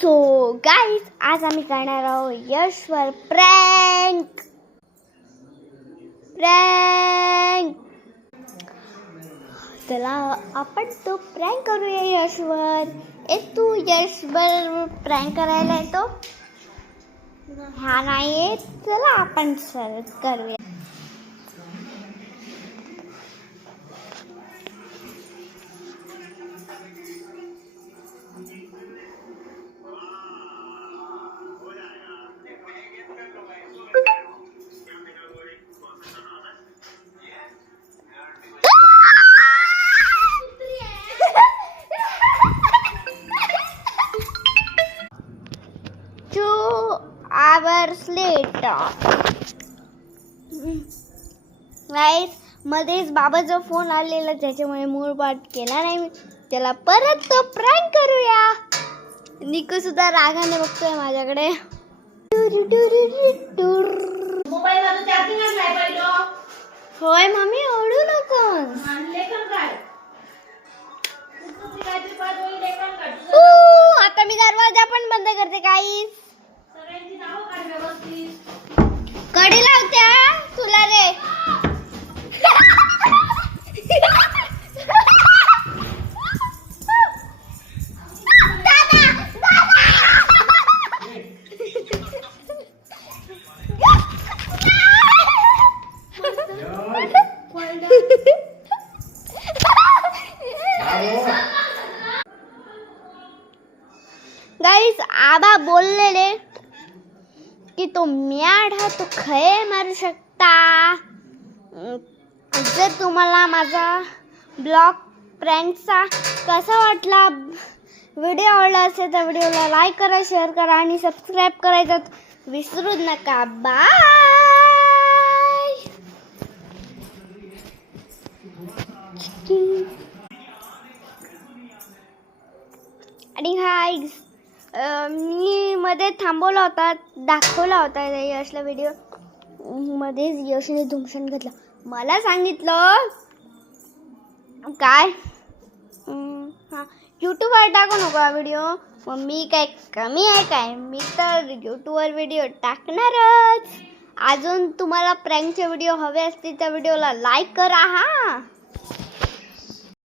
So guys आज आम्ही करणार आहोत यशवर प्रँक. चला आपण तो प्रँक करूया यशवर. तू यशवर प्रँक करायला येतो? हा नाही येत. चला आपण सर करूया. hours later. गाईस मध्येच बाबाचा फोन आलेला त्याच्यामुळे मूड पाठ केला नाही. त्याला परत तो प्रँक करूया. निकू सुद्धा रागाने बघतोय माझ्याकडे. मोबाईल मध्ये चार्जिंगच नाही पडलो. होय मम्मी ओढू नको. लेखन काय आता मी दरवाजा पण बंद करते. गाईस सगळ्यांची नाव काढ व्यवस्थित. कडी लावत्या तुला रे. गाईस आबा बोललेले की तो म्याढा तो खय मारू शकता. जर तुम्हाला माझा ब्लॉग प्रँकचा कसा वाटला, व्हिडिओ आवडला असेल तर व्हिडिओला लाईक करा, शेअर करा आणि सबस्क्राईब करायचं विसरू नका. बाय. आणि गाईस मी मध्ये थांबवला होता, दाखवला होता यशला व्हिडिओ. मध्येच यशने धुमशन घेतलं. मला सांगितलं काय हां यूट्यूबवर टाकू नको हा व्हिडिओ. मग मी काय कमी आहे काय? मी तर यूट्यूबवर व्हिडिओ टाकणारच. अजून तुम्हाला प्रँकचे व्हिडिओ हवे असतील तर व्हिडिओला लाईक करा. हां.